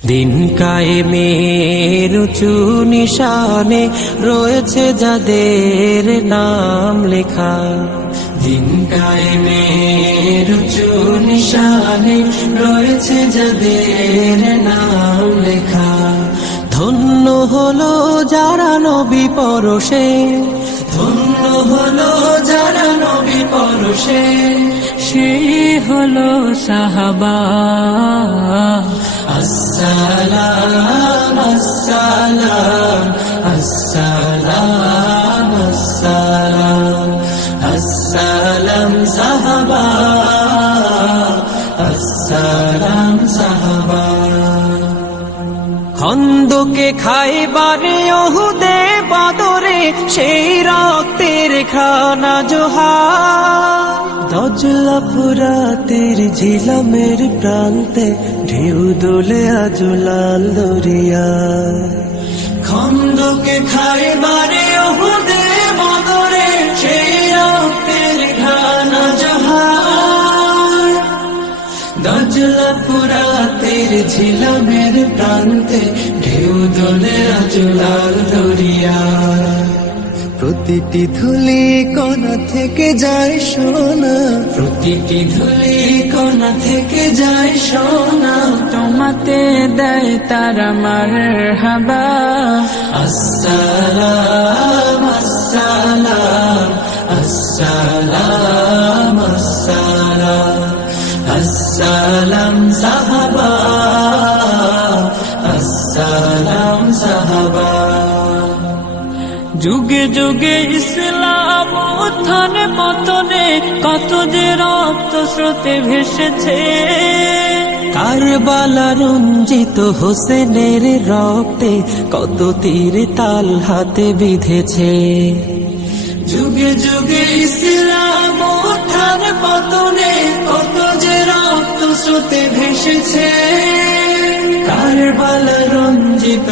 দিন কায়েমের উঁচু নিশানে রয়েছে যাদের নাম লেখা। দিন কায়েমের উঁচু নিশানে রয়েছে যাদের নাম লেখা। ধন্য হলো যারা নবী পরশে, ধন্য হলো যারা নবী পরশে, সেই হলো সাহাবা। আসসালাম আসসালাম আসসালাম আসসালাম আসসালাম সাহাবা, আসসালাম সাহাবা। খন্দকে খাইবারে ওহুদে বদরে সেই রক্তের খানা জোহার। দজলা ফুরাতের ঝিলামের প্রান্তে ঢেউ দোলে আজ লাল দরিয়া। খন্দকে খাইবারে ওহুদে বদরে সেই রক্তের খানা জোহার। দজলা ফুরাতের ঝিলামের প্রান্তে ঢেউ দোলে আজ লাল দরিয়া। প্রতিটি ধুলি কোণা থেকে যায় সোনা, প্রতিটি ধুলি কোণা থেকে যায় সোনা। তোমাতে দেয় তারা মারহাবা। আসসালাম আসসালাম আসসালাম আসসালাম আসসালাম সাহাবা, আসসালাম সাহাবা। যুগে যুগে ইসলাম উত্থানে পতনে কত যে রক্ত স্রোতে ভেসেছে। কারবালা রঞ্জিত হোসেনের রক্তে কত তীর তাল হাতে বিঁধেছে। যুগে যুগে ইসলাম উত্থানে পতনে কত যে রক্ত স্রোতে ভেসেছে। কারবালা রঞ্জিত